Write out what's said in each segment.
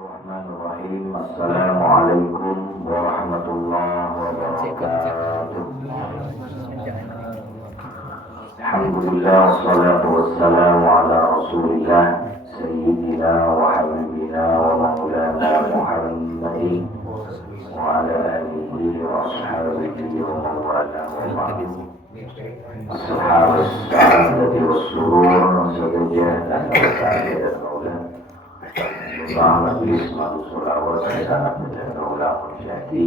Bismillahirrahmanirrahim. Assalamualaikum warahmatullahi wabarakatuh. Alhamdulillah, salatu wassalamu ala rasulillah Sayyidina wa habibina wa maulana Muhammadin wa ala alihi wa ashabihi wa mawala wa ma'amu Ashabus sa'adati wa surur Sajajah dan berkaya dan maulana Selamat Ismail Sulawat Sangat menjaga ulama jadi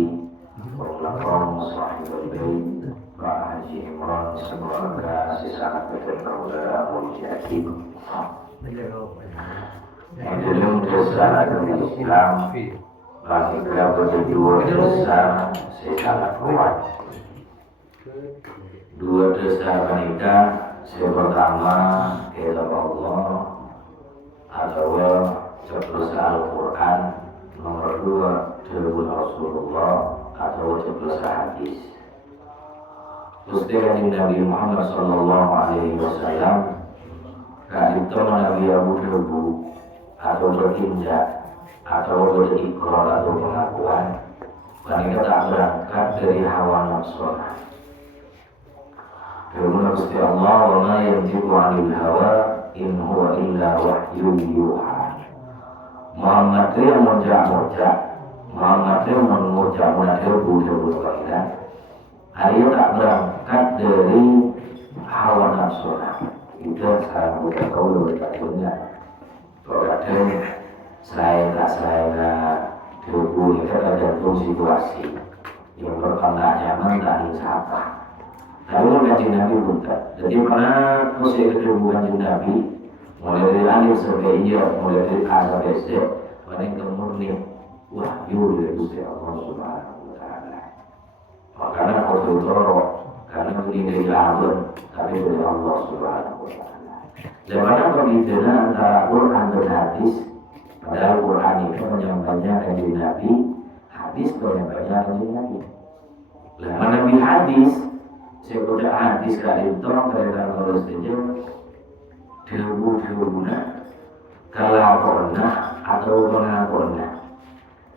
ulama sahibul bait Pak Haji Imran semoga sangat menjaga ulama jadi Menjelung dosa agama Islam bagi kerabat dua dosa sangat kuat. Dua dosa menikah yang pertama kepada Allah adalah dosa Al-Quran, nomor dua Dawud Rasulullah atau dosa hadis. Gusti Nabi Muhammad Sallallahu Alaihi Wasallam itu Nabi Abu Dhabi atau bertindak atau berikrar atau pengakuan mereka tak berangkat dari hawa nafsu. Firman Gusti Allah, "Wa ma yantiqu 'anil hawa in huwa illa wahyun yuha." Muhammad yang mojak-mojak, Muhammad yang mengocak-mocak budak-budak kita, dia tak berangkat dari hawa nafsu. Itu sekarang kita tahu berkatnya. Kalau ada saya dihubungi tergantung situasi. Yang pertama nyaman tak siapa. Tapi kajian Nabi bukan. Jadi mana proses kehidupan Nabi mulai dari alif sampai iya, mulai dari A sampai Z, paling murni wahyu dari Gusti Allah Subhanahu wa taala. Makanya kalau itu karena ini dari Allah, tapi dari Allah Subhanahu wa taala. Bagaimana perbedaan antara Quran dan hadis? Padahal Quran itu menyampaikan dari Nabi, hadis menyampaikan dari Nabi. Lah mana di hadis? Sebuah hadis kali itu mereka harus dihubung-hubungnya kalaporna atau mengaporna.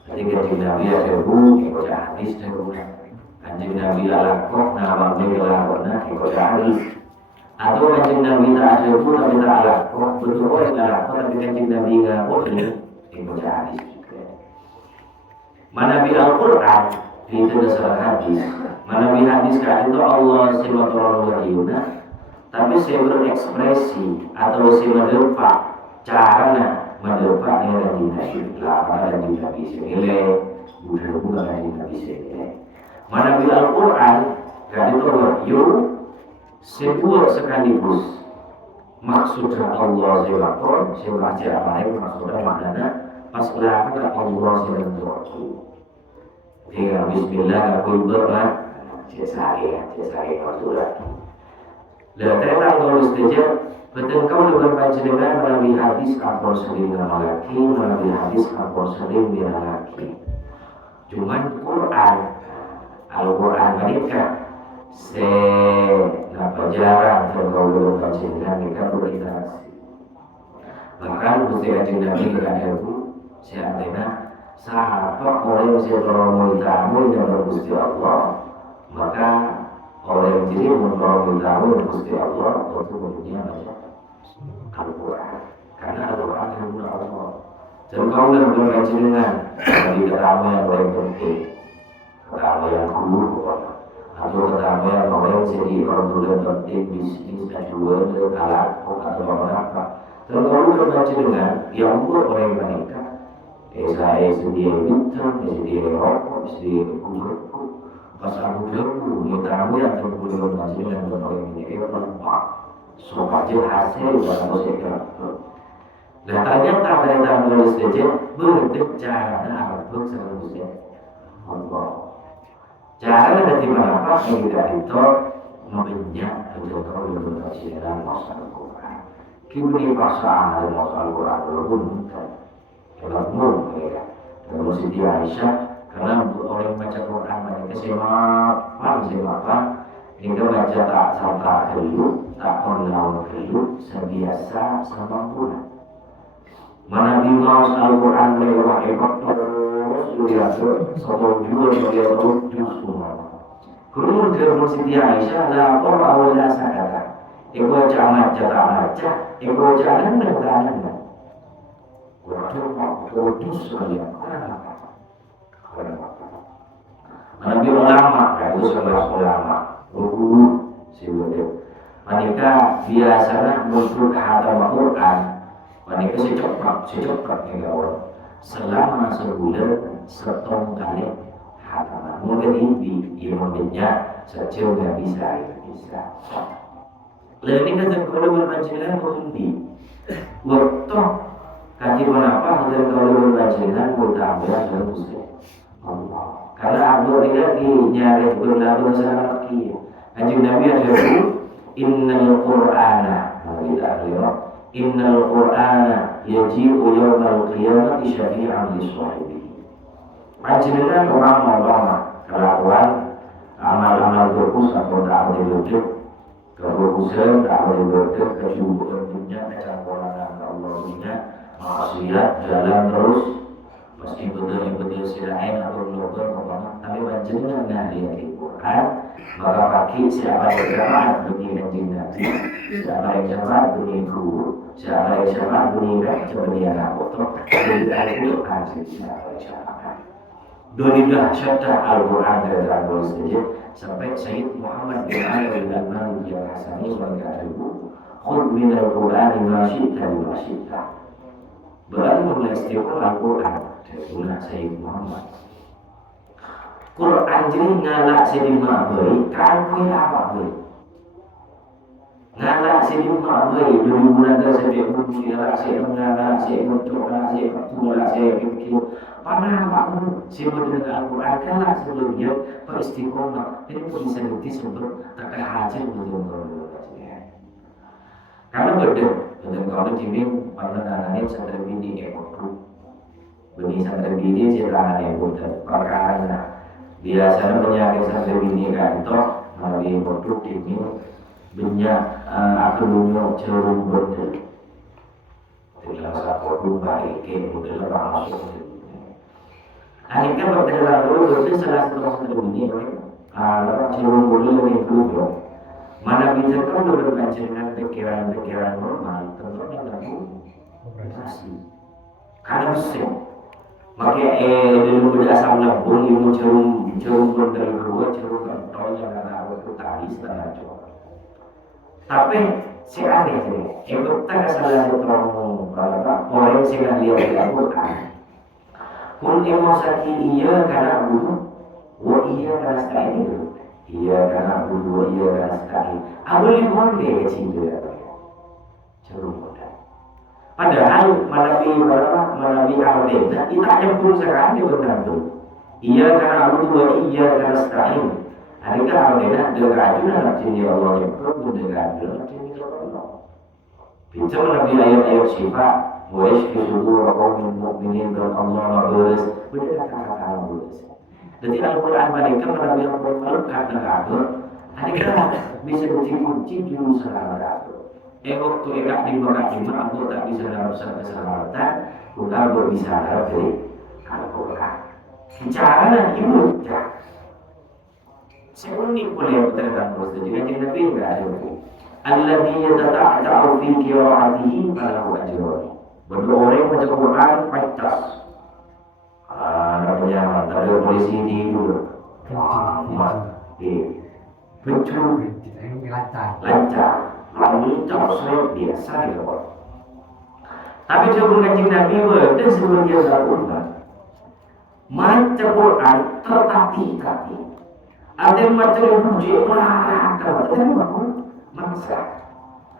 Ketika di Nabi ada ikut hadis dihubungnya. Kanjeng Nabi lakok namanya kalaporna ikut hadis. Atau kanjeng Nabi tak ada pun tapi tak lakok betul lakok tapi kanjeng Nabi ngapor ikut hadis juga. Mana di Al-Quran itu dasar hadis. Mana di hadis kan itu Allah Subhanahu wa taala. Tapi saya berekspresi atau saya mendepak cara mendepak yang Nabi lama dan Nabi sendiri bukan Nabi sendiri. Mana di Al-Quran kan itu wahyu sebuah sekaligus maksudnya Allah Subhanahu saya baca apa yang maksudnya maknanya pas belakang Allah Subhanahu dengan Bismillah aku berdoa saya maksudnya. Lah ternyata kalau saja betul kau dengan panjenengan melalui hadis kapal sering laki, melalui hadis kapal sering laki. Cuman Quran, Al-Quran mereka jarang kalau dengan panjenengan mereka berinteraksi. Bahkan Gusti Nabi dengan seandainya sahabat orang yang kalau tamu yang Gusti Allah, maka orang yang menolong tamu yang Gusti Allah itu bentuknya Al-Quran. Karena Al-Quran yang benar Allah. Dan kau yang berkaji dengan bagi ketamu yang paling penting, ketamu yang guru atau ketamu yang orang jadi orang bulan penting bisnis dan jual alat atau apa. Dan kau berkaji dengan yang orang yang menikah. Saya sendiri bintang, sendiri rokok, sendiri guru. Pas aku dulu, tamu yang terbunuh masih yang orang ini berapa? Soalnya hasil bukan musik. Dan ternyata menulis saja berbicara apa seharusnya Allah. Cara dari mana apa yang kita itu menginjak untuk tahu yang berkaitan dengan masalah Quran. Kini pasal masalah Quran belum ya. Kalau Siti Aisyah karena orang baca Quran mereka siapa hingga baca tak sampai dulu tak pernah dulu sebiasa sama Quran. Mana di maus Al-Quran lewat terus lihat satu dua dia terus semua. Kemudian dari Siti Aisyah lah orang awalnya sadar. Ego jangan jatah aja, ego jangan nenganan. Waduh, terus sekali. Nabi ulama, itu sebelah ulama, guru siwede. Mereka biasanya untuk hatam Al-Quran. Mereka secepat ya Allah. Selama sebulan setong kali hataman. Mungkin ini imamnya sejauh nggak bisa. Lalu ini kata kalau berbacalah berhenti. Waktu kaji kenapa kita kalau berbacalah bertambah dan muslim. Karena Abu lagi nyari berlalu sama lagi. Kanjeng Nabi ada innal Qur'ana innal Qur'ana yaji'u yawmal qiyamati syafi'an li sahibihi. Panjenengan orang kelakuan amal-amal bagus atau tak ada kebagusan tak ada kesyukuran dunia kecampuran Allahnya maksiat jalan terus meski betul silain atau lupa tapi panjenengan dari Al-Quran maka kaki siapa yang jamaah bunyi kanjeng Nabi, siapa yang jamaah bunyi guru, siapa yang jamaah bunyi bunyi anak putra, dari Al-Quran siapa yang jamaah. Donidah syaitan Al-Quran dari Al-Quran saja sampai Sayyid Muhammad bin Ali bin Al-Malik yang Hasani berkata, "Khud min Al-Quran ma syi'ta." Berani mengistiqomah Al-Quran dari Sayyid Muhammad. Quran jadi ngalak sedima baik, kan kue apa baik? Ngalak sedima baik, dari bulan dah saya bunyi, saya mengalak, saya mencoba, saya bertulah, saya pikir, panah apa pun, saya mendengar Al-Quran, kalah sebelumnya beristiqomah, ini pun bisa bukti sebelum tak hajar betul. Karena betul kalau ini penanganan santri bini ekor, benih santri bini cerita yang betul, perkara biasanya penyakit santri bini kantor melalui produk ini banyak akhirnya cenderung betul tidak usah produk baik model masuk akhirnya berjalan dulu salah satu santri bini cenderung betul lebih dulu mana bisa kan berbicara pikiran normal tentunya lagu operasi karena mesin maka dalam beda asam lambung ilmu cerum dari luar cerum kontrol yang ada waktu tadi setengah jam. Tapi si aneh ni, itu tak salah satu orang sih yang lihat di Al-Quran. Pun ilmu sakit iya karena budu, iya karena sekali, iya karena budu, iya karena sekali. Abu lihat dia cinta cerum. Padahal melalui al-Beda kita nyempur sekali betul. Iya karena Abu dua iya karena setahun. Adakah al-Beda derajun anak cinta Allah nyempur derajun cinta Allah. Bicara melalui ayat-ayat sifat, wajib sudur orang mukminin dan Allah beres. Beda kata-kata beres. Jadi Al-Quran mereka melalui Al-Quran kata-kata. Adakah bisa kunci juru selamat. Waktu ikat di bawah lima, aku tak bisa dalam keselamatan, bukan berbicara dari Al-Quran. Bicara ibu, seunik boleh terdapat proses juga di Nabi enggak ada itu. Alladhi yatata'u fi qira'atihi falahu ajrun. Berdoa orang baca Quran pantas. Namanya ada polisi di dulu. Betul, lancar. Lalu tak biasa gitu. Tapi sebelum kanjeng Nabi dan sebelum dia Al-Quran, maca Quran tertatih-tatih. Ada yang maca puji marah kalau maksa.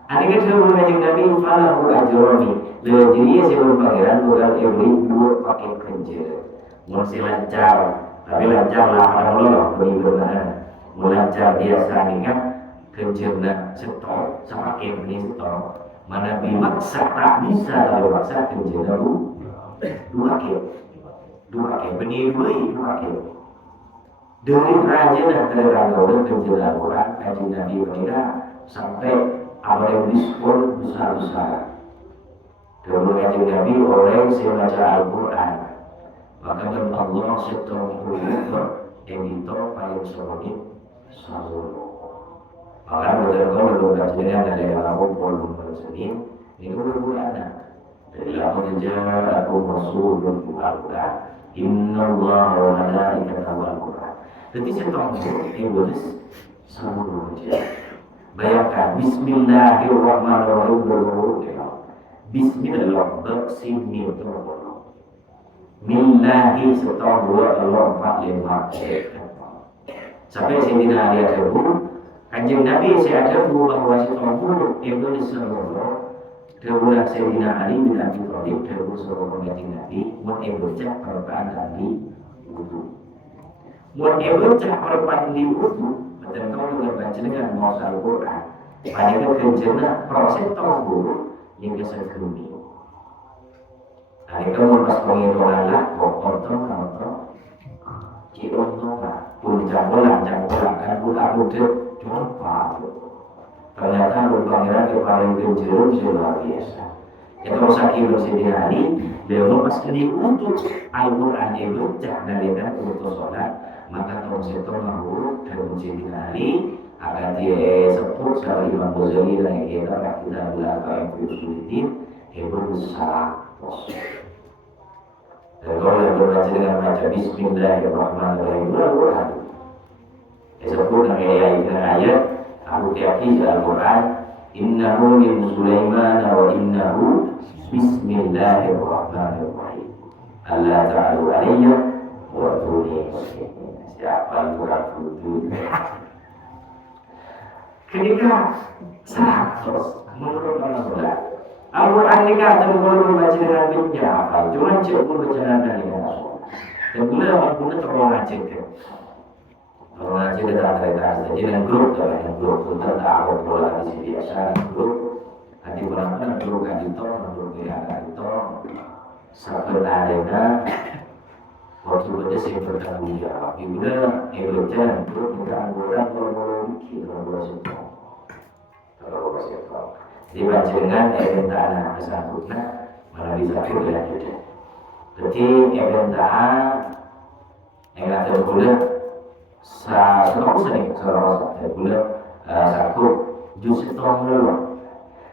Ada yang sebelum kanjeng Nabi falahu ajroni. Jadi sebelum pangeran bukan iblis dua pakai kenjer. Mesti lancar, tapi lancar lah Allah beribadah. Melancar biasa ni kan. Kencerna setor, sama kemini setor. Mana bimaksa tak bisa kalau maksa kencerna dua ke, benih dua ke. Dari raja dan terang kencerna Quran, kaji Nabi mereka sampai awal diskon besar-besar. Dahulu kanjeng Nabi orang yang baca Al-Quran, maka kan Allah setong kuliah editor paling solid sahur. Maka betul-betul belum kajian dari Al-Quran belum bersenin, ini berbulan. Dari lama kerja aku masuk dalam Al-Quran. Inna Allah wa malaikatahu Al-Quran. Jadi setong Inggris sahur aja. Bayangkan Bismillahirrahmanirrahim. Bismillah bersimil terus. Millahi setong dua Allah 45. Sampai Sayyidina Ali Adabu, kanjeng Nabi saya Adabu bahwa setong dulu Indonesia Kemudian Sayyidina Ali bin Abi Thalib dahulu seorang kanjeng Nabi mun bocah perpaan tadi wudu. Mun bocah perpaan di wudu, betul kau dengan panjenengan mau Al-Qur'an. Panjenengan kencenah proses tonggo yang kesan kemi. Hari kamu pas pengitungan lah, potong cilon pun campuran kan pun aku cuma palu. Ternyata pangeran yang paling kencur luar biasa. Itu saking Sayyidina Ali, beliau pas kali untuk Al-Quran itu dari kan untuk sholat, maka tolong setong lahu dan Sayyidina Ali akan dia sebut sebagai Imam Ghazali dan kita belakang Qutbuddin itu salah pos. Dan kalau yang berbaca dengan baca Bismillahirrahmanirrahim, Al-Quran disebut dengan ayat Aku yakin Al-Quran Innahu min Sulaiman wa innahu Bismillahirrahmanirrahim. Allah ta'ala alaiya wa tuni siapa Al-Quran itu ketika seratus menurut Allah Al-Quran ini kan terlalu membaca dengan apa cuma cek pun baca dengan dan kemudian orang terlalu ngajak orang aja kita ada dengan grup tentang awal bola di sini biasa grup nanti berapa grup kan itu grup yang ada itu sampai ada waktu baca sih bertanggung jawab ibunya baca grup kita anggota kalau kita kalau dibaca dengan event anak kesatunya malah bisa juga jadi event yang ada boleh satu sering bulan satu jus setengah bulan.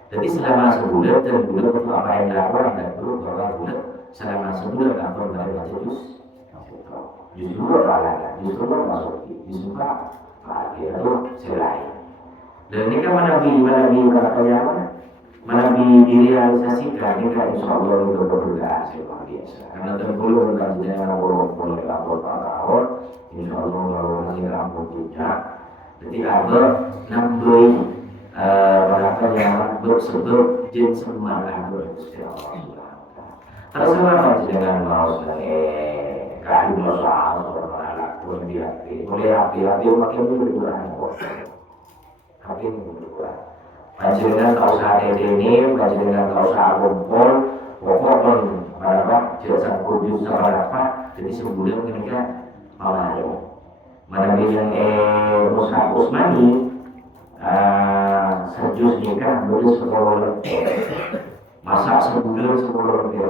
Jadi selama sebulan dan bulan itu apa yang dilakukan dan beberapa bulan selama sebulan akan baca jus. Jus dua kalangan, jus dua masuk, jus empat lagi itu selain. Dan ini kan Nabi berapa yang mana direalisasikan ini kan insya Allah itu berhasil luar biasa. Karena terpuluh bukan dengan boleh lapor tahun. Insya Allah kalau masih rampung punya jadi ada nambah berapa yang bersebut jenis semangat bersama terserah dengan mau kayu masalah orang boleh hati makin berkurang makin berkurang panjenengan kau saat ini panjenengan kau saat kumpul pokoknya berapa jelasan kudus sama apa jadi sebulan kira-kira mana bilang Musa Usmani sejus nikah boleh 10 lebih masak sebulan 10 lebih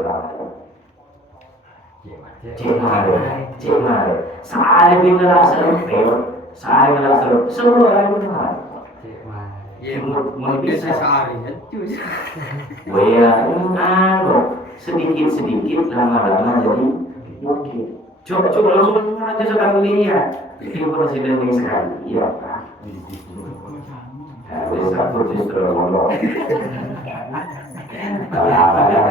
cek mari sehari bila sehari semua orang benar mungkin sehari sedikit lama-lama jadi mungkin coba langsung aja sekali lihat itu presiden yang sekali iya Pak bisa aku justru ngomong apa ya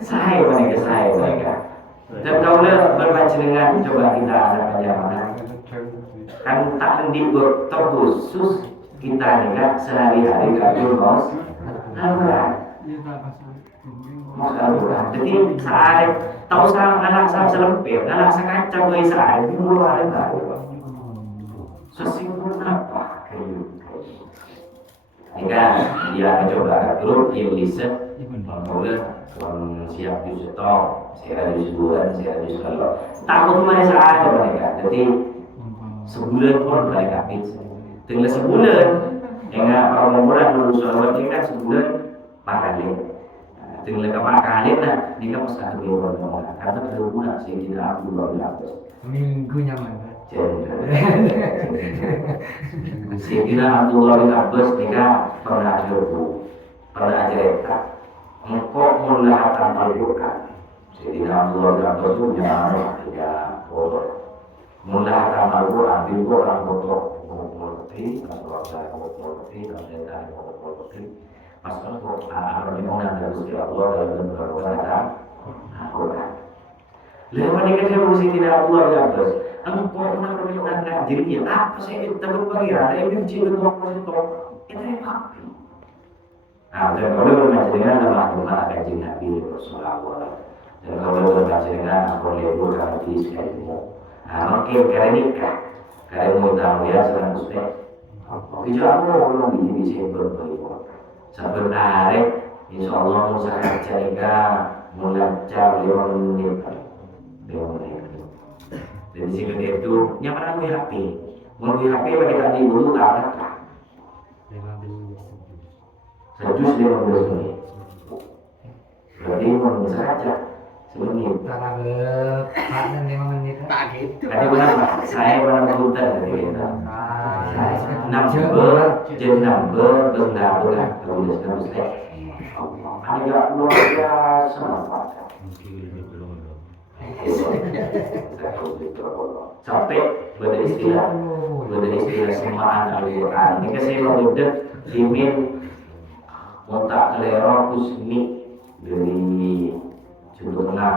saya mereka dan kalau berbaca dengan coba kita ada perjalanan kan tak dibuat khusus kita nih sehari-hari kabur bos Al-Quran. Jadi saya tahu anak saya selempit, anak saya kacau dari saya itu luar biasa. Sesungguhnya apa? Jika dia mencoba grup Indonesia, kemudian siap di setor, siap di sebulan, siap di sekolah. Takut mana saya mereka. Jadi sebulan pun mereka habis. Tinggal sebulan, enggak orang muda dulu soalnya kan sebulan. makalin. Tinggal ke makalin lah, ini kan pas ada orang karena berhubungan sih tidak aku baru dapat. Minggu nyaman. Sayyidina Abdullah bin Abbas nikah pernah cerita engkau mulai tanpa Al-Quran. Sayyidina Abdullah bin Abbas itu nyaman ya bodoh. Mulai tanpa Al-Quran itu orang bodoh mengerti, masalah saya mengerti, dan mengerti. Masalah orang yang mengenal Gusti Allah dalam berkata Al-Quran. Lewat nikah saya berusia tidak Abdullah bin Abbas. Engkau pernah permintaan dirinya apa saya itu berpengira yang benci untuk positif itu yang papi. Nah, dan kalau berbaca dengan nama kajian Nabi Rasulullah dan kalau berbaca dengan aku lebur hadis ilmu. Nah, makin karena nikah karena mau tahu ya sekarang ustaz. Bisa aku mau bisa berbaik. Sebenarnya insya Allah mau saya nikah mulai jam 5 menit. Dari sini itu nyaman aku HP. Mau HP bagi tadi dulu tak ada. Sejus 15 menit. Berarti mau saja semenit. Karena karena 5 menit. Tak gitu. Tadi benar Pak. Saya pernah berhutang dari kita. Number, jadi number, benda terus. Ini gak luar biasa Pak. Sampai beristilah semaan Al-Quran. Ini kasih udah dimin montak kelero kusmi dari contoh tengah.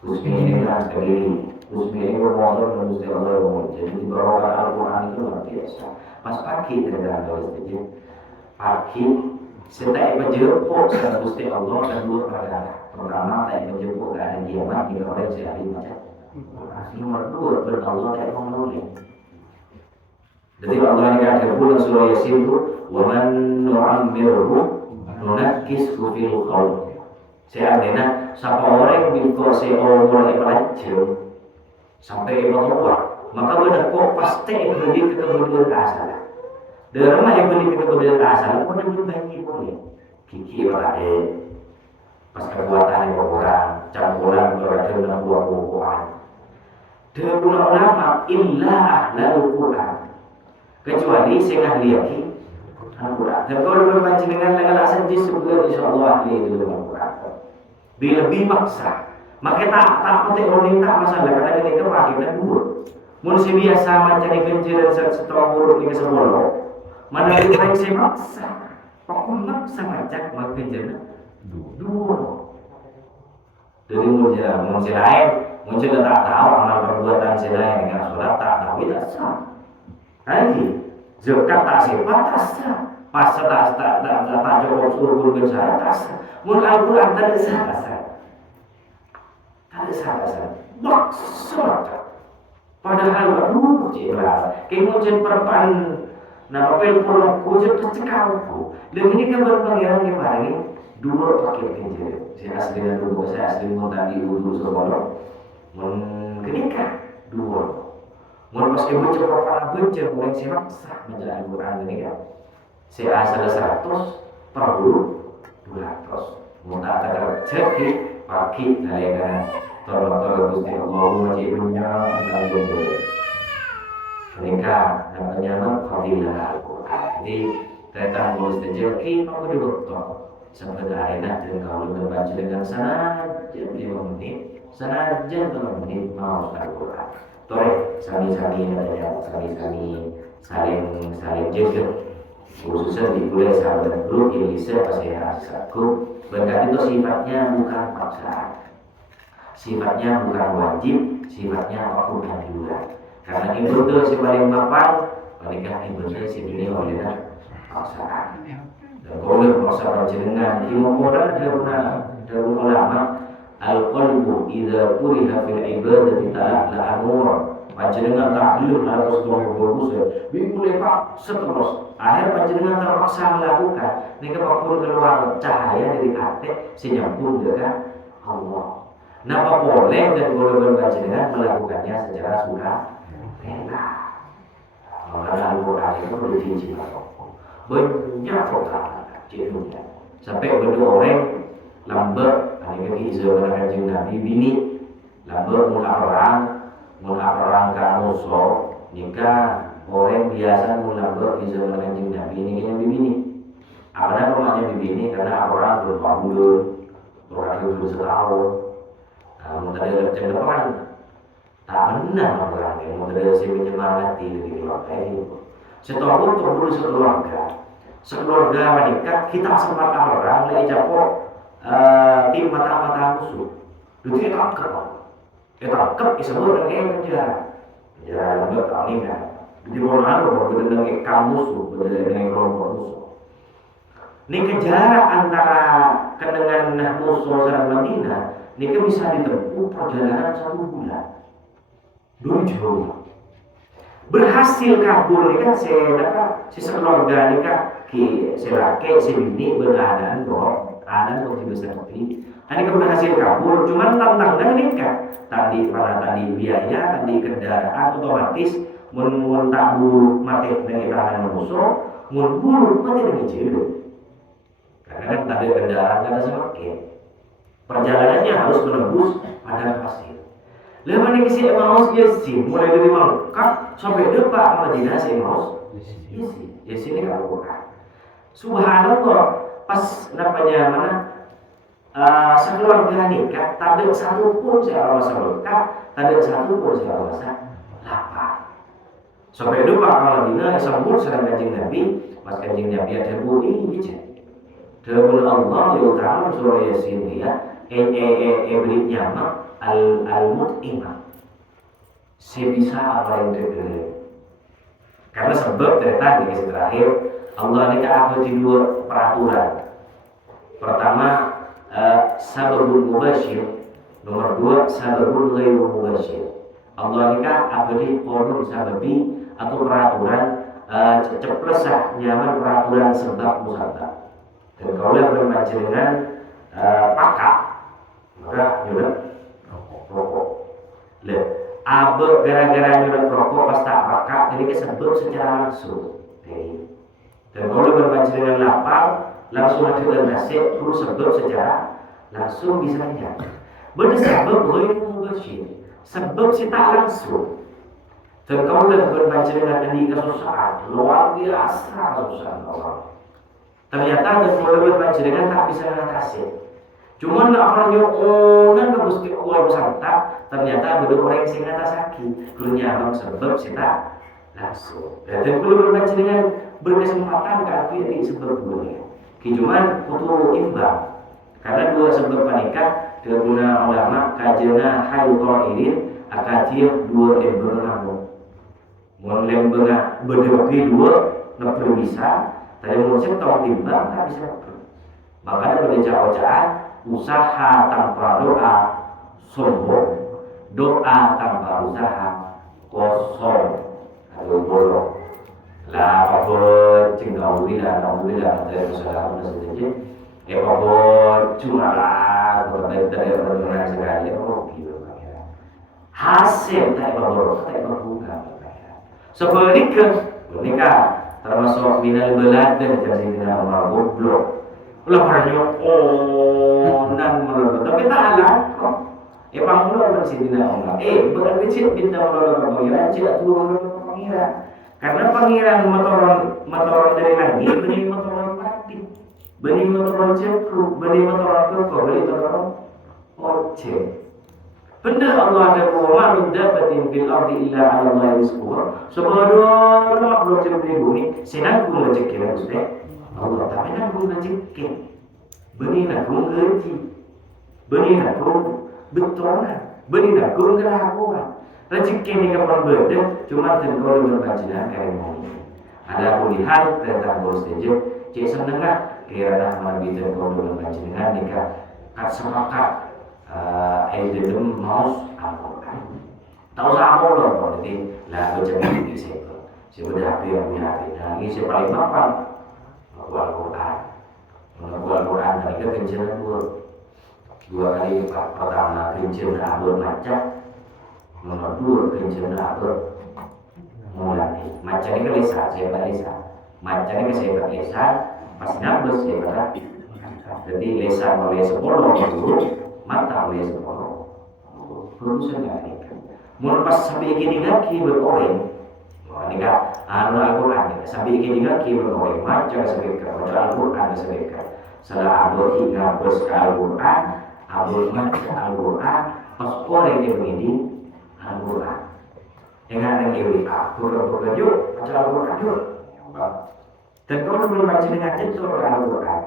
Kusmi ini kan sekali. Kusmi ini bermotor menuju Allah. Jadi dibawakan Al-Quran itu luar biasa. Pas pagi terdengar itu pagi setelah berjemput dengan Gusti Allah dan dua perkara. Pertama, tak berjemput dengan kiamat di orang sehari macam. Nomor dua, berallah tak menolong. Jadi Allah yang ada pula surah Yasin itu, waman nu'ammirhu nunakkishu fil khalq. Seandainya siapa orang yang dikuasai orang yang pelacur sampai tua, maka benar kok pasti beri kemudian asal. Dalam yang beri kemudian asal, pun yang berbagi boleh. Kiki berada pas kekuatan yang berkurang, campuran berada dalam buah-buahan. Dengan ulama illa ahlul Quran. Kecuali sing ahli Al-Quran. Dan kalau berbaca dengan alasan disebut insyaallah ahli itu dengan Quran. Lebih maksa. Maka tak penting orang tak masalah karena ini kepake dan buruk. Mun si biasa macam kencir dan setengah buruk ini semua. Mana yang paling si maksa. Pokok maksa macam kencir. Dua. Dari muncul lain, muncul tak tahu amal perbuatan si lain dengan sholat tak tahu tidak sah. Lagi, zakat tak sifat tak sah. Puasa tak cukup suruh bersyarat tak sah. Mun Al-Quran tak sah. Tak sah. Maksud. Padahal aduh jelas. Kemudian perpan nama pelpon kucing tercekau. Dan ini kan berpangeran kemarin dua paket kencing. Saya asli dengan dulu, saya asli mau tadi dulu sebelum menikah dua. Mau pas ibu coba para belajar mulai simak sah menjalani Quran ini kan. Saya asal 100 per dulu 200. Mau tak ada jadi pagi dari kan. Tolong Gusti Allah menjadinya dan jodoh. Menikah namanya fadilah Al-Quran. Jadi tentang mustahil mau dulu toh. Sebenarnya dan kalau membaca dengan saja 5 menit, saja 5 menit mau Al-Quran. Torek sami-sami saling jaga. Khususnya di kuliah sahabat dulu yang bisa pasirasatku. Berkat itu sifatnya bukan paksaan, sifatnya bukan wajib, sifatnya bukan diulang. Karena itu tuh si paling mapan, paling itu si dunia oleh paksaan. Dan boleh masalah jenengan ilmu Quran dari ulama al-qalbu idza kuriha fil ibadati ta'ala amur. Panjenengan tak belum harus berbuat boleh pak seterus. Akhir panjenengan terpaksa melakukan. Nika pakul keluar cahaya dari hati senyambung dengan Allah. Napa boleh dan boleh panjenengan melakukannya secara sukarela. Karena Al-Quran itu berjanji banyak kota di dunia. sampai berdua orang lambat ini kan izin kanjeng Nabi bini lambat mula orang kamuso nikah orang biasa mula izin kanjeng Nabi ini kan bini apa namanya bini karena orang berpamulun orang itu setahun model cenderung tak benar orang yang model si menyemangati dari keluarga itu. Setelah untuk sekeluarga menikah kita sempat orang lagi capok tim mata musuh. Itu tangkap disebut dengan penjara lembaga kami kan. Di mana berbeda dengan kaum musuh, berbeda dengan kelompok musuh. Ini kejarak antara dengan musuh dan Madinah, ini bisa ditempuh perjalanan 1 bulan. Dulu jauh. Berhasil kabur ini kan si sekeluarga ini kan si laki si bini berkeadaan kok tidak seperti ini kan berhasil kabur cuman tantang ini kan tadi biaya tadi kendaraan otomatis mun tabur mati dengan tangan musuh mun buru mati dengan jelu karena kan tadi kendaraan kan semakin perjalanannya harus menembus padang pasir. Lalu ni si Emmaus Yesin mulai dari Makkah sampai depan Madinah si Emmaus Yesin ni kalau bukan. Subhanallah pas namanya sekeluarga nikah tak ada satu pun saya rasa Makkah, tak ada satu pun saya rasa lapar. Sampai depan Madinah sambut dengan kanjeng Nabi, pas kanjeng Nabi ada bunyi je. Dalam Allah ya Ta'ala surah Yasin ya, beri nyamak al-mut'imah sebisa apa yang terjadi karena sebab ternyata di terakhir Allah ini apa di 2 peraturan pertama sababul mubashir nomor 2 sababul ghairu mubashir Allah ini apa di qanun sababi atau peraturan ceplesah nyaman peraturan sebab musabab dan kalau yang bermacam dengan pakak maka juga rokok. Lihat, abah gara-gara nyurat rokok pas tak pakai, jadi kesebut secara langsung. Dan kalau berbaca dengan lapar, langsung ada dalam nasib, terus sebut secara langsung bisa aja. Benda sebab boleh mubashir, sebab si tak langsung. Dan kalau berbaca dengan ketika kesusahan, luar biasa kesusahan orang. Ternyata dan kalau berbaca dengan tak bisa mengatasi. Cuman orang yang kan Gusti Allah bersanta ternyata ada orang yang sing ngatasake kulinya abang sebab sita langsung. Dan kalau berbaca dengan berkesempatan kan itu sebab boleh. Cuman butuh imbang. Karena 2 sebab panikah guna ulama kajena hayu qairin akatir 2 lembar namu. Mun lembar berdebaki 2 nepur bisa, tapi mun sing tong timbang tak bisa. Makanya berbicara usaha tanpa doa sombong, doa tanpa usaha kosong atau bolong. Lah apa alhamdulillah dari usaha pun saja. Apa cuma lah dari orang sekali gitu kan. Hasil tak bolong, tak berbuka. Sebaliknya nikah termasuk minal belad dan jadi nama goblok. Laparnya dan menurut tapi tak ada kok. Panggul bersih tidak Allah. Bukan kecil bintang Allah pangeran tidak turun pangeran. Karena pangeran motoran dari langit, benih motoran mati, benih motoran cekruk, benih motoran koko, benih motoran ojek. Benar Allah ada bahwa min dabatin fil ardi illa 'ala Allah rizquha. Sebelum makhluk di bumi sinangku rezeki Ustaz. Allah tak pernah rezeki. Benih nak gaji. Benih nak betulan. Benih nak kerakuan. Rezeki ni kapan beda cuma kalau berbajikan kayak mau. Ada kulihat tentang bos saja. Cik senengah kira Ahmad bin kalau berbajikan nikah kat sepakat edem maus Al-Quran. Tahu sama loh jadi lah baca di situ. Sudah HP yang HP. Nah ini saya paling mapan Al-Quran. Al-Quran tadi kan kencang dua kali pertama kencang abur macam. Nomor 2 kencang abur mulai. Macam ini kan lisan saya baca lisan. Macam ini saya baca lisan. Pas nabus saya baca Jadi lisan oleh 10 huruf, mata oleh 10 huruf sekali. Mun pas sampai gini lagi beroreng, ini kan Al-Quran sampai gini lagi beroreng, maca sebutkan, baca Al-Quran sebutkan. Setelah abul hingga bos Al-Quran, abul maca Al-Quran, pas oreng dia begini Al-Quran. Dengan yang ini, Al-Quran juga, baca Al-Quran juga. Dan kalau belum baca dengan nyetor Al-Quran,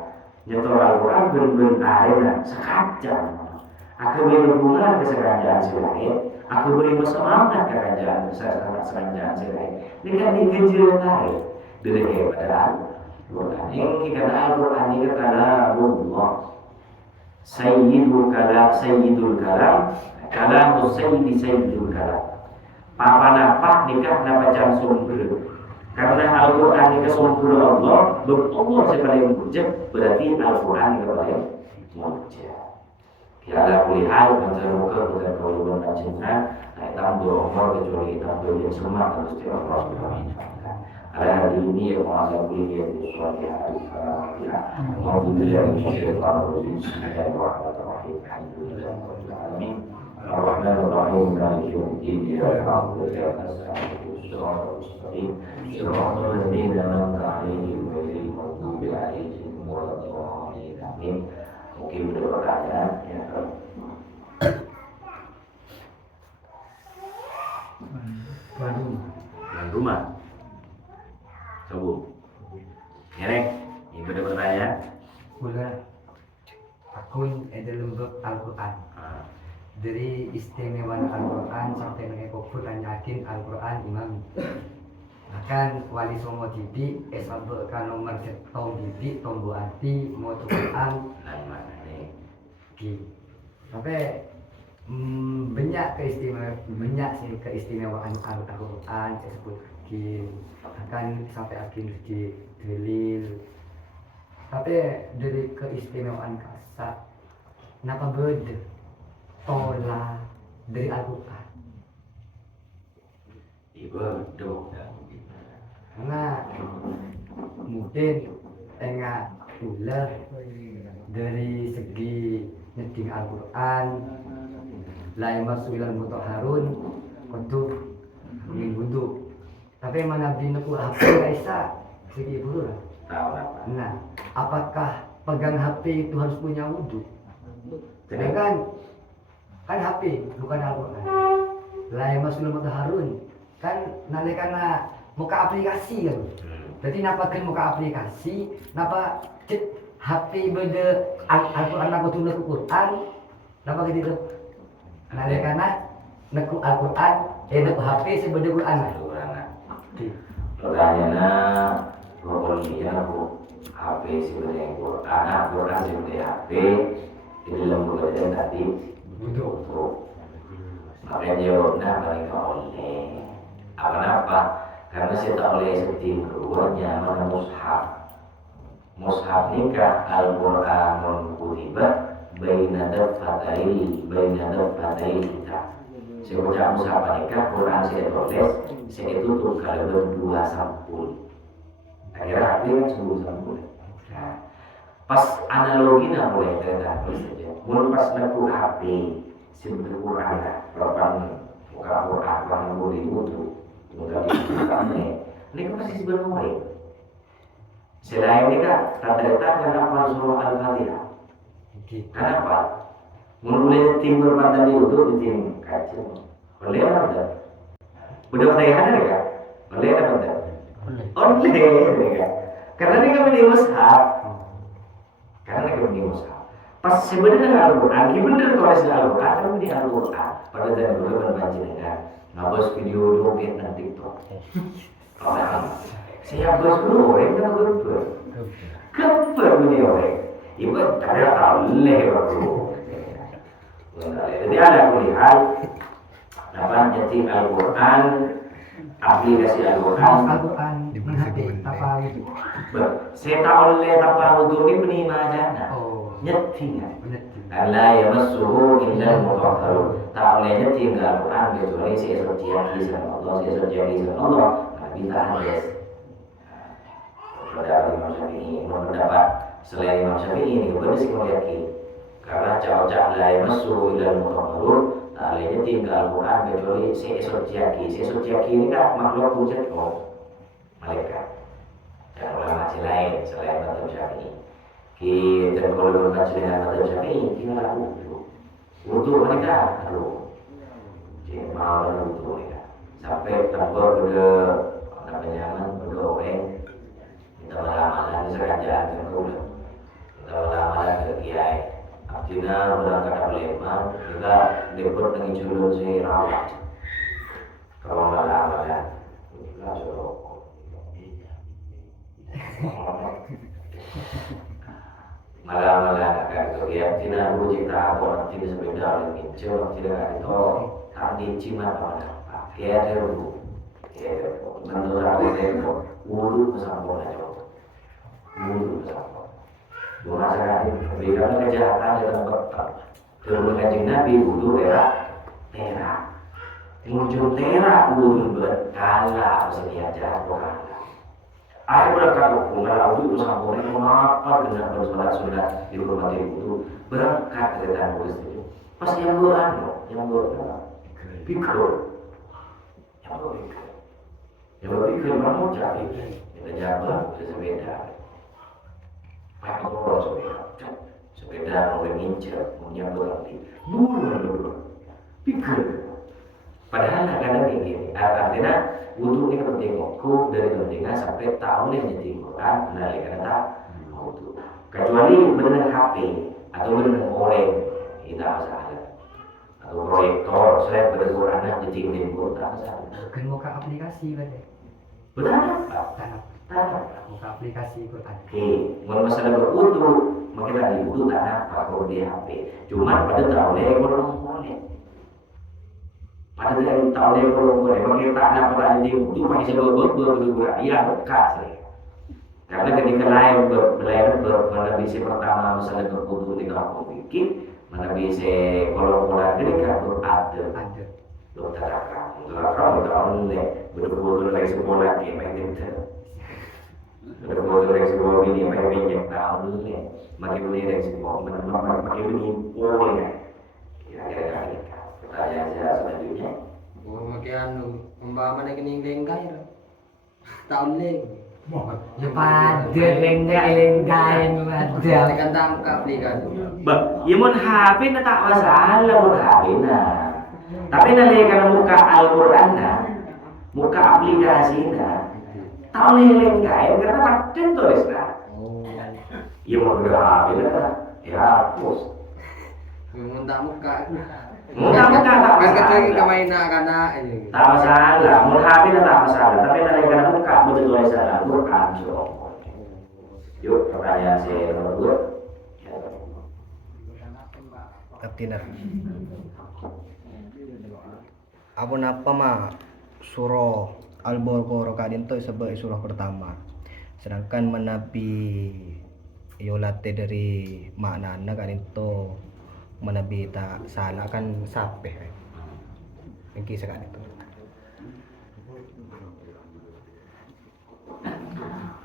nyetor Al-Quran benar-benar airnya sekajang. Aku boleh berhubungan ke sekajang si lain, aku boleh bersemangat ke sekajang si lain. Ini kan dikejar lain, dari hebat Al-Quran. Ini kata Al-Quran ini kata Allah, Sayyidul Kalam, Kalamu Sayyidul Kalam. Papa-napa nikah napa jam sumber. Karena Al-Quran ini sumber Allah, Allah sebagai mujib, berarti Al-Quran ini paling mujib. Kira kulihal, menjeruka bukan kauluan dan cinta, tambah umur kecuali tambah yang semua harus Allah SWT. Ada hari ini yang mengajar kuliah di suatu hari, Alhamdulillah, Bismillahirrahmanirrahim, Bismillahirrahmanirrahim, Alhamdulillah, Ar-Rahmanir-Rahim, Maliki Yawmiddin, Iyyaka na'budu wa iyyaka nasta'in, Shiratal mustaqim, Shiratal ladzina an'amta 'alaihim ghairil maghdubi 'alaihim waladdallin. Amin. Mungkin ada pertanyaan ya. Tuan rumah. Coba. Ngerek, ini ada pertanyaan. Ulah. Akun dalam bab Al-Quran. Dari istimewaan Al-Quran sampai mengekor Quran yakin Al-Quran imam. Bahkan wali songo tipi esabkan nomor setong tipi tombo anti mau Quran sampai banyak keistimewaan Al-Quran saya sebut akan sampai akhir di dalil tapi dari keistimewaan kasar kenapa beda tola dari Al-Quran Ibadah. Karena mungkin tengah ular dari segi nyeding Al-Quran lain masuilan mutahharun kudu ingin wudu tapi mana binaku HP Kaisa segi dulu lah. Nah, apakah pegang HP itu harus punya wudu? Sedangkan kan HP bukan Al-Quran. Lain masuilan mutahharun kan nalekana muka aplikasi kan. Jadi napa kan muka aplikasi, napa HP beda Al-Quran aku tunda ke Quran, napa gitu? Nalekana neku Al-Quran, neku HP sebeda Quran. Pertanyaannya, pokoknya aku HP sebeda Quran sebeda HP di dalam bulan tadi untuk makanya jawabnya paling oleh apa? Karena saya tak boleh seperti keduanya mana mushaf nikah Al-Quran kutiba baina dafatail kita. Saya baca mushaf nikah Quran saya tulis saya tutup kalau berdua sampul. Akhirnya kan 10 sampul. Nah, pas analoginya boleh terlihat saja. Mun pas naku HP sebelum Quran berapa muka Quran kan boleh untuk ini kan masih sebenarnya selain ini kan tanda-tanda kenapa surah Al-Fatihah kenapa? Mulai tim berpandang itu di tim kacau boleh apa? Udah Fatihah kan? Boleh apa? Boleh karena ini kan di mushaf pas sebenarnya Al-Quran ini bener tulis Al-Quran tapi di Al-Quran pada zaman dulu berbanjiran ngabos video joget dan TikTok. Siap bos dulu, orang kan gempur. Gempur ini orang. Ibu tidak tahu waktu. Jadi ada kuliah, apa jadi Al-Quran, aplikasi Al-Quran menghati apa itu? Saya tahu oleh apa untuk ini penima jana. Nyetinya. Allah yamassuhu illa al-mutahharun. Tak boleh nyetir Al-Quran kecuali saya suci sama Allah, saya suci sama Allah. Nabi tak hadis. pendapat Imam Syafi'i. Pendapat selain Imam Syafi'i ini kepada si yakin. Karena cak-cak lain masuk ilal mutahharun, tak lainnya tinggal Quran kecuali si esot jaki. Si esot jaki ini kan makhluk wujud malaikat. Dan ulama si lain selain Imam Syafi'i. Kita kalau berbaca dengan Imam Syafi'i, kita lalu wudu mereka, aduh, jadi mau wudu mereka. Sampai tanpa pada nyaman pada orang kita beramalan sekerjaan dan kulit kita beramalan ke kiai artinya berangkat dari imam kita debut dengan julur si rawat kalau beramalan langsung malam-malam akan kegiatan tidak berjita apa tidak sepeda lagi jauh tidak itu tadi cuma pada kayak terlalu menurut aku itu wudu bersambung aja wudu bersambung dua sekali berikan kejahatan dalam kotak turun kajian Nabi wudu terak muncul terak wudu berkala sedia jahat berkala akhir berangkat hukum wudu bersambung ini mengapa dengan bersolat sunat di rumah wudu berangkat dari tanah itu pas yang pikir yang berpikir kamu cari kita jalan ke sepeda pakai motor sepeda mau mengincar mau nyambut lagi dulu pikir padahal kadang ini artinya wudu ini penting hukum dari pentingnya sampai tahun yang jadi Quran menalihkan tak wudu kecuali benar HP atau benar orang kita masalah atau proyektor saya berkurang jadi menimbul tak masalah Kan muka aplikasi berarti. benar Muka aplikasi Quran. Kalau masalah berwudu, mungkin tadi wudu tak apa kalau di HP. Cuma pada tahun ini belum boleh. Pada tahun ini belum boleh. Mungkin tak apa tadi di wudu masih beberapa iya bekas. Karena ketika lain menabisi pertama masalah berwudu di kampung fikih, menabisi kolom-kolom ini kan ada. Dokter akram itu orang ni betul-betul lagi sekolah dia main itu betul-betul lagi sekolah ini main minyak tahun ni makin boleh lagi sekolah makin begini boleh kira-kira ini pertanyaan saya selanjutnya makin umpama na kining lenggay taon leng Ya pada lenggay ada. tekan tangkap aplikasi ya mun HP na tak masalah mun HP na tapi nalika muka Al-Quran muka aplikasi tahu lenggay karena paten tulis ya mau berapa ya hapus muka tak kan masalah kecuali kamay na kana tak masalah mau HP tak masalah tapi nalika muka betul tulisan Al-Quran yuk pertanyaan saya nomor 2 Kaptener. Apa napa mah surah Al-Baqarah kadin itu sebagai surah pertama. Sedangkan menabi yolate dari maknana kadin itu menabi tak salah kan sampai. Mungkin sekali itu.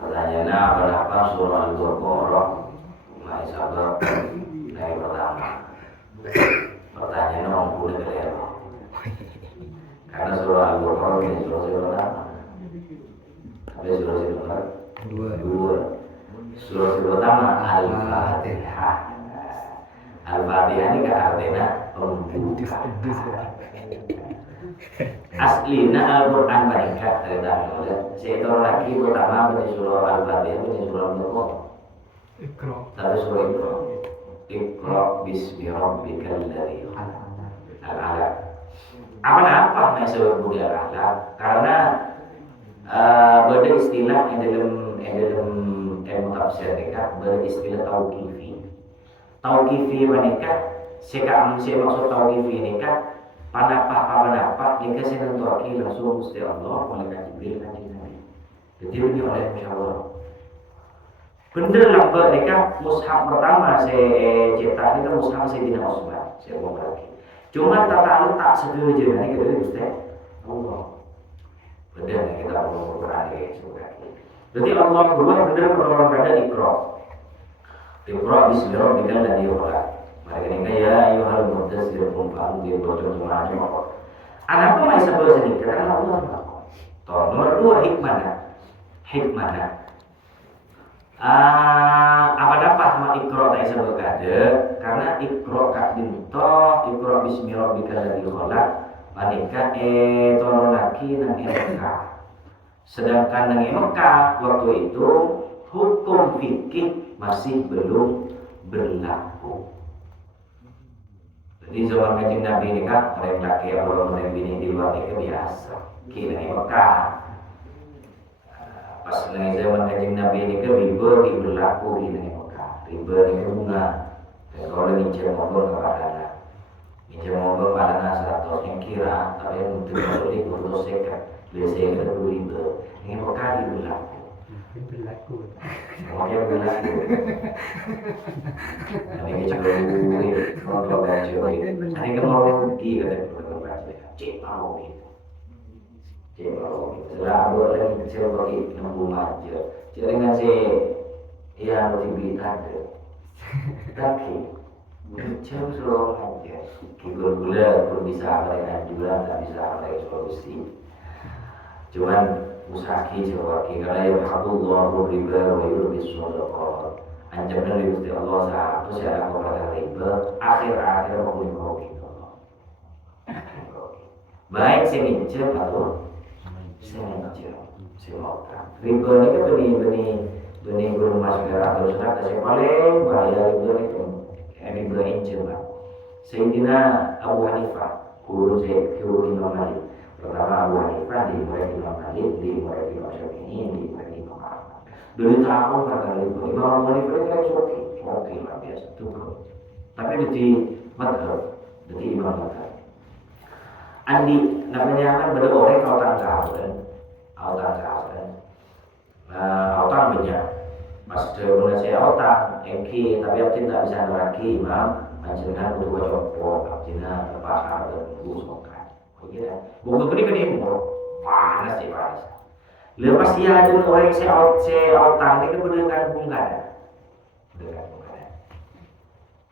Pertanyaannya kenapa surah Al-Baqarah mulai sabar dari pertama? Pertanyaannya orang boleh keliru. Karena surah Al-Baqarah ini surah pertama. Ada surah dua. Surah pertama Al-Fatihah. Al-Fatihah ini kan artinya pembuka. Aslina Al-Quran meningkat dari tadi. Seekor lagi pertama pada surah Al-Fatihah ini surah Al-Baqarah. Tapi surah Iqra bismi rabbikal ladzi Al-Alaq. Apa maksud budaya Al-Alaq? Karena beda istilah yang dalam ilmu tafsir mereka beristilah tauqifi. Tauqifi menikah, saya maksud tauqifi nikah panapah nikah saya nentuaki langsung Gusti Allah malaikat Jibril kanjeng Nabi. Jadi ini oleh musyawarah. Bener lah nikah mushaf pertama saya cetak itu mushaf Sayyidina Utsman. Saya mau lagi. Cuma tata letak sengaja nanti kita Gusti Allah. Bener kita mau Quran ya semoga. Jadi Allah benar berdoa pada Iqra. Iqra bismi rabbikal ladzi khalaq. Mereka ini ya ayyuhal mudaththir qum fa'anzir wa jama'a. Anapa mai sebelum ini karena Allah. Toh nomor 2 hikmahnya. Apa dapat ma Iqra tak sebut kade karena Iqra kak dinto Iqra bismi rabbikal ladzi khalaq panika tolong lagi nang Mekah. Sedangkan nang Mekah waktu itu hukum fikih masih belum berlaku. Jadi zaman Kanjeng Nabi ini kan orang laki atau orang bini di luar nikah biasa. Kira di Mekah. Pas nang zaman Kanjeng Nabi ini kan riba berlaku di Mekah. Riba ini bunga. Dan kalau minjem mobil kepadanya, minjem mobil kepadanya 100 yang kira, tapi yang untuk beli untuk sekat, biasanya itu riba. Ini Mekah berlaku. Berlaku. Semuanya berlaku. Ini juga kalau baca ini kan mau rugi kata baca. Cek mau gitu. Setelah boleh saya bagi 60 aja. Jadi ngasih ya lebih ada. Tapi jauh suruh aja. Gula belum bisa mereka juga tak bisa mereka solusi. Cuman usaki jawaki karena yang Allahu riba wa yurbis sadaqah. Anjamnya di Gusti Allah satu syarat kepada riba akhir-akhir mengumpul gitu. Baik si minjem atau si minjem si utang. Riba ini kan benih guru masyarakat atau surat yang paling bahaya riba itu riba minjem. Sayyidina Abu Hanifah guru Imam Malik. Pertama Abu Hanifah di mulai Imam Malik, di mulai Imam Syafi'i, di mulai Imam Ahmad. Dulu tahun perkara itu Imam Abu Hanifah itu kan soki lah biasa tuh. Tapi di madhab, di Imam Madhab. Andi namanya kan pada orang autan banyak. Mas dewan saya autan, engki tapi abdi tak bisa neraki Imam. Panjenengan kudu coba abdina terpakar dan busuk. Bukan ini panas sih panas. Lepas dia ada orang seotang itu dengan bungkada.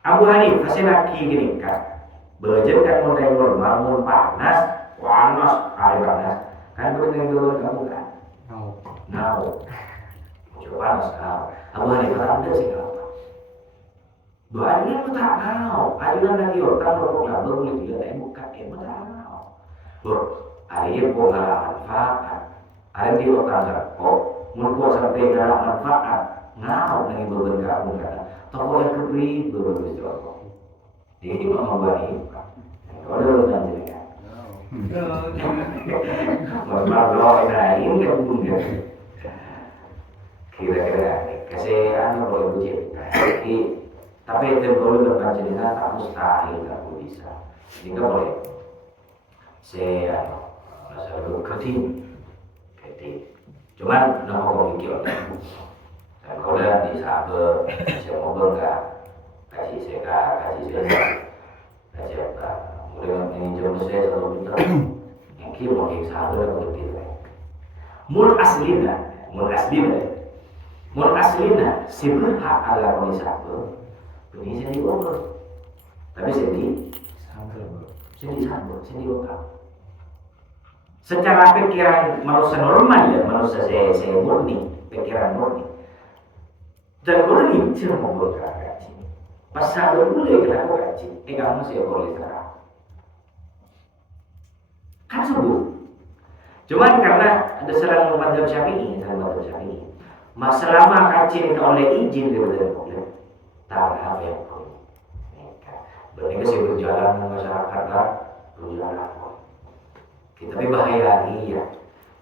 Abu Hanifah masih lagi gini kan. Bejen kan mulai normal panas hari panas. Kan dengan kamu kan. Now. Coba panas kau. Abu Hanifah ada sih apa? Doa ini aku tak tahu. Ajudan lagi orang rokok nggak boleh tidak buka tak. Air pun adalah manfaat. Air di otak kok, menurut sampai dalam manfaat. Ngau dengan beberapa kamu kata, toko yang keberi beberapa istilah. Jadi mau bani, kalau dan jadi kan. Kalau ini kan punya. Kira-kira kasih boleh bujuk. Tapi itu boleh berpanjangnya tak mustahil tak bisa. Jika boleh. Saya masalah keting, cuman nama komikir. Dan kalau di sahabat saya ngobrol kasih apa? Mulai ini jam saya selalu minta, yang kiri mau yang sahabat untuk kita. Mul aslina, sebelum hak ala kami sahabat, ini saya ngobrol, tapi saya di sahabat. Secara pikiran manusia normal ya, manusia saya murni, pikiran murni. Dan murni cuma mau berkaji. Pas sahabat boleh kenapa kaji? Kamu sih boleh sekarang. Kan sembuh. Cuman karena ada serang madhab Syafi'i, selama kaji tidak oleh izin dari boleh. Tak apa yang boleh. Mereka sih berjalan masyarakat berjalan. Tapi bahaya lagi ya.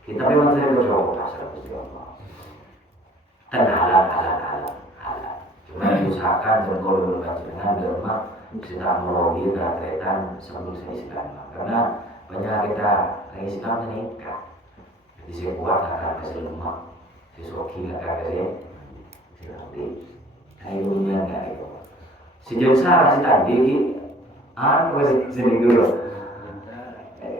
Kita memang saya bercoba pasal Allah. Dan halal. Cuma diusahakan kalau berbaca dengan derma sedang melobi berkaitan sebelum saya Islam. Karena banyak kita yang Islam menikah. Jadi saya kuat akan kasih lemak, saya soki akan kasih nanti. Nah ini enggak itu. Sejauh saya si tadi masih sini dulu.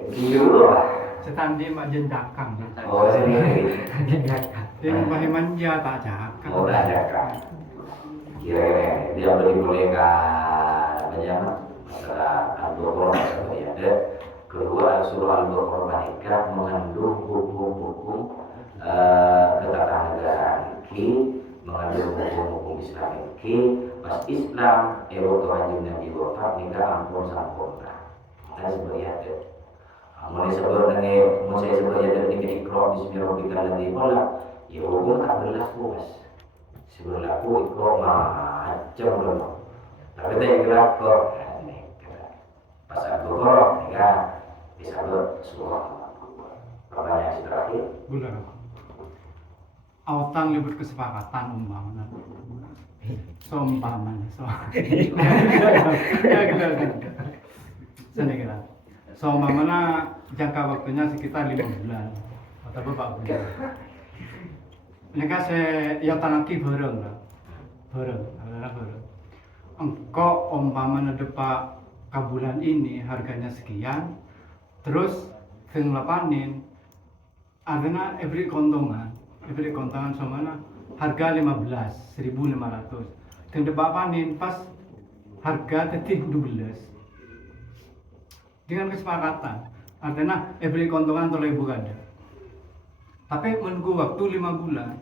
Dulu lah. Setandi mak jendakan. Oh, sini. Jendakan. Yang bahe manja tak cakap. Mau tanya kan? Kira-kira dia boleh namanya masalah Al-Baqarah ya. Kedua surah Al-Baqarah nikah mengandung hukum-hukum ketatanegaraan iki, mengandung hukum-hukum Islam iki. Pas Islam eroto anjing Nabi wafat nikah ampun sampurna. Kita sebagai ada. Mulai sebenarnya mau saya sebagai ada ini ikrar bismillahirrahmanirrahim pola. Ya hukum tak berlaku mas. Berlaku ikrar macam dulu. Tapi tak ikrar kok. Pas Al-Baqarah nikah disebut surah. Pertanyaan terakhir. Bulan. Autang lebih kesepakatan umpamanya. Seumpamanya. Senegala. Seumpamanya jangka waktunya sekitar 5 bulan atau beberapa bulan. Mereka yang tanaki bareng lah. Adalah bareng. Engkau umpamanya depak ke bulan ini harganya sekian, terus sing lapanin adanya every kontongan sama harga 1.500. Sing depak panin pas harga tetih 12. Dengan kesepakatan, artinya every kontongan 3.000 kada. Tapi menunggu waktu 5 bulan,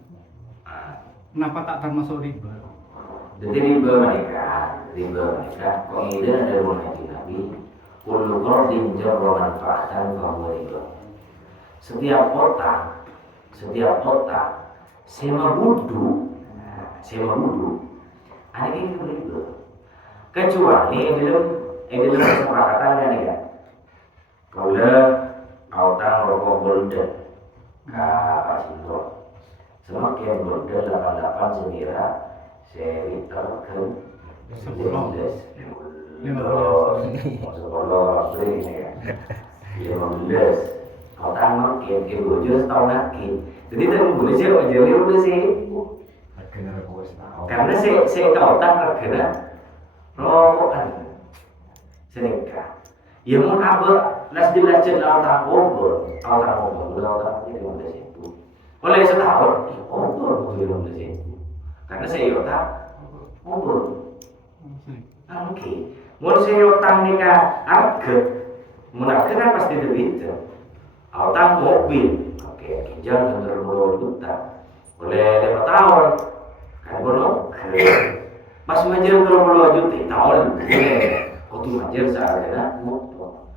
kenapa tak termasuk riba? Jadi riba mereka, kok ide ada rumah Nabi, kullu qardin jarra manfaatan fahuwa riba. Setiap otak, sewa wudu, ada ini riba. Kecuali dalam kesepakatan ada ya. Kalau autang rokok golden, Pak Sinto, semakin golden 88 senira, liter ke 15 autang makin ke 2 tahun lagi. Jadi tak boleh sih aja udah sih. Karena saya autang harganya rokokan senika. Ya mau apa? Las dilajen autang obor ini 15.000. Oleh setahun, obor 15.000. Karena saya otak obor. Oke. Mau saya utang nikah harga, harga kan pasti lebih itu. Utang mobil, oke, kinjal dan juta. Boleh 5 tahun, kan boleh. Pas majer 20 juta tahun, waktu majer seharga motor.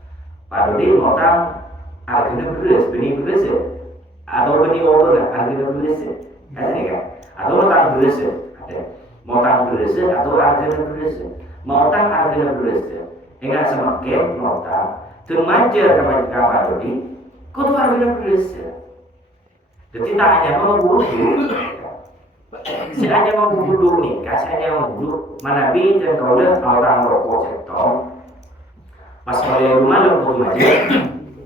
Pada dia utang harganya beres, benih beres ya, atau benih over harganya beres ya, ada nih kan? Atau utang beres ya, ada. Mau utang beres ya, atau harganya beres ya. Mau utang harganya beres ya. Enggak semakin mau utang, termajer kapan tadi, kau tuh harganya beres ya. Jadi tak hanya mau budu, saya hanya mau budu nih, saya hanya mau budu. Mana bi dan kau lihat orang rokok setong, pas mulai rumah lo mau majer,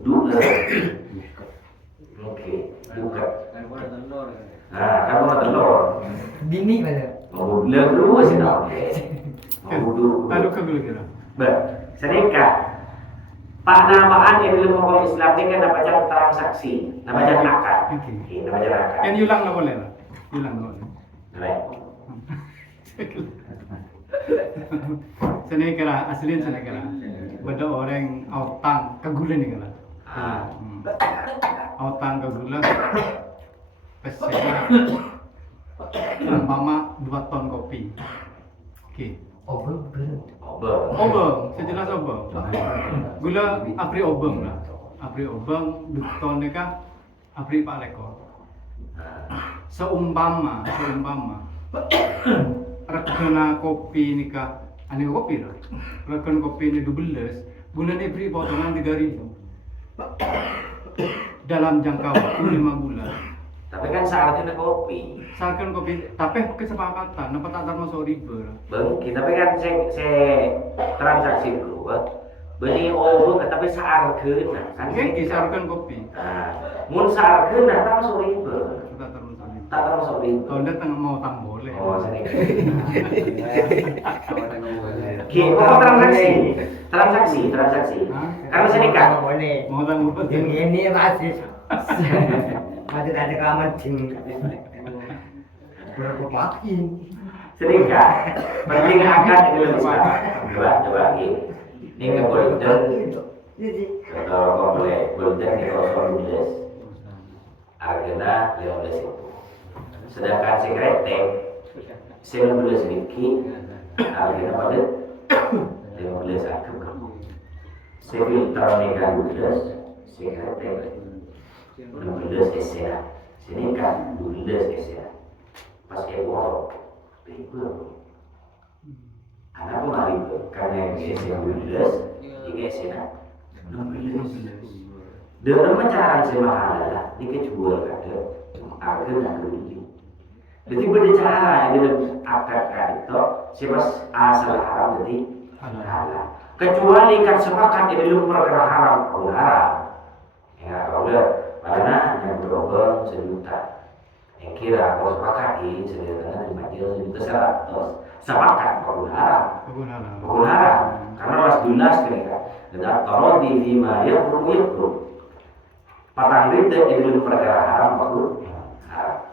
dua, oke, buka. Nah, kamu mau telur. Bini mana? Mau budu dulu sih tau. Mau budu. Lalu ke dulu kira. Sedekah. Panamaan yang dalam hukum Islam ini kan namanya transaksi, namanya akad. Oke. Namanya akad. Kan yulang nggak boleh lah. Yulang nggak boleh. Baik. Saya kira aslinya saya kira. Pada orang autang kegulan nih kira. Autang kegulan. Pesena. Umpama 2 ton kopi. Oke. Obeng belum. Obeng, sejelas obeng. Gula apri obeng lah. Apri obeng 2 ton nikah apri 4 lekor. Seumpama regana kopi nikah ane kopi lah. Regana kopi ini 12, bulan ini beri potongan 3.000. Dalam jangka waktu 5 bulan. Tapi kan syaratnya ada kopi. Sakan kopi, tapi kesepakatan, nampak tak termasuk riba. Bangki, tapi kan saya transaksi dulu, beli obeng tapi seharga kan. Oke, sakan kopi. Nah, mun seharga tak masuk riba. Tak termasuk riba. Tak termasuk riba. Kalau dia tengah mau tang boleh. Oh, sini. Kok transaksi. Karena sini kan. Boleh. Mau tang boleh. Yang ini masih. Masih ada kamancing. Berkepakin. Sering kan? Penting akad di dalam Islam. Coba ini ke golden. Kalau kau boleh golden di kosong belas. Agena 15 itu. Sedangkan sekretek 19 biki. Agena pada 15 akad. Sefilter nega 12. Sekretek 12 esera. Sini kan 12 esera. Pas ewol. Ribet. Anak pun ribet karena yang esera 12 tiga esera 16. Dengan macam semahal lah, ni kejual kata, akan nak beli. Jadi berbicara dalam akad itu, sebab asal haram jadi halal. Kecuali kan sepakat di dalam perkara haram, pun haram. Ya, kalau mana yang berobor 1 juta. Yang kira kalau sepakat ini sebenarnya 5 juta 100. Sepakat pun haram. Pun haram. Karena mas dunas mereka. Dan kalau di lima ya perlu. Patang duit dan itu perkara haram bagus.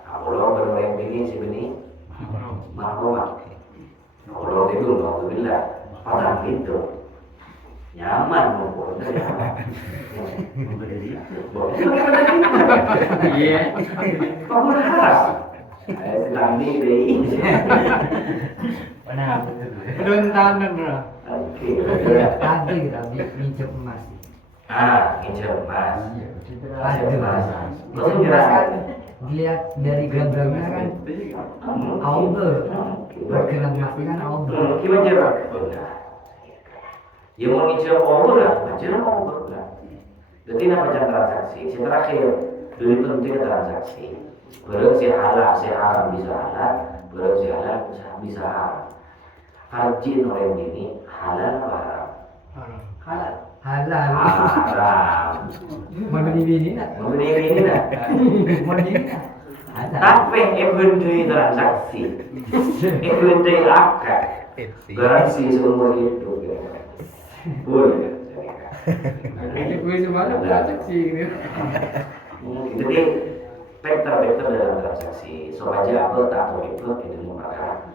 Kalau bermain begini sebenarnya maklumat. Kalau itu alhamdulillah patang itu nyaman maupun iya. Kamu haram. Sedang ni deh. Benar. Rentangan bro. Oke. Tadi kita minjem emas. Ngincer emas. Ada emas. Minjem emas kan dilihat dari gram-gramnya kan auber. Bergram emasnya kan auber. Gimana jerak? Yang mau ngincer auber lah, ngincer auber lah. Jadi apa macam transaksi? Yang terakhir, lebih penting transaksi. Berarti si halal, si haram bisa halal. Berarti si halal bisa haram. Haji orang ini halal apa haram? Halal. Halal. Haram. Membeli bini nak? Membeli ini nak. Membeli. Ada. Tapi event transaksi, event akad, garansi seumur hidup. Boleh. Ini gue semalam transaksi ini. Jadi vektor dalam transaksi. So aja apa tak boleh ikut itu merupakan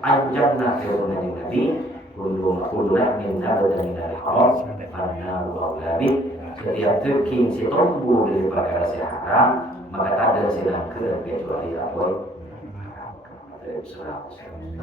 anjamna firman Nabi kullulah minna dan dari haram karena wallahi setiap tuking si tombu dari perkara si haram maka tak ada silang kecuali apa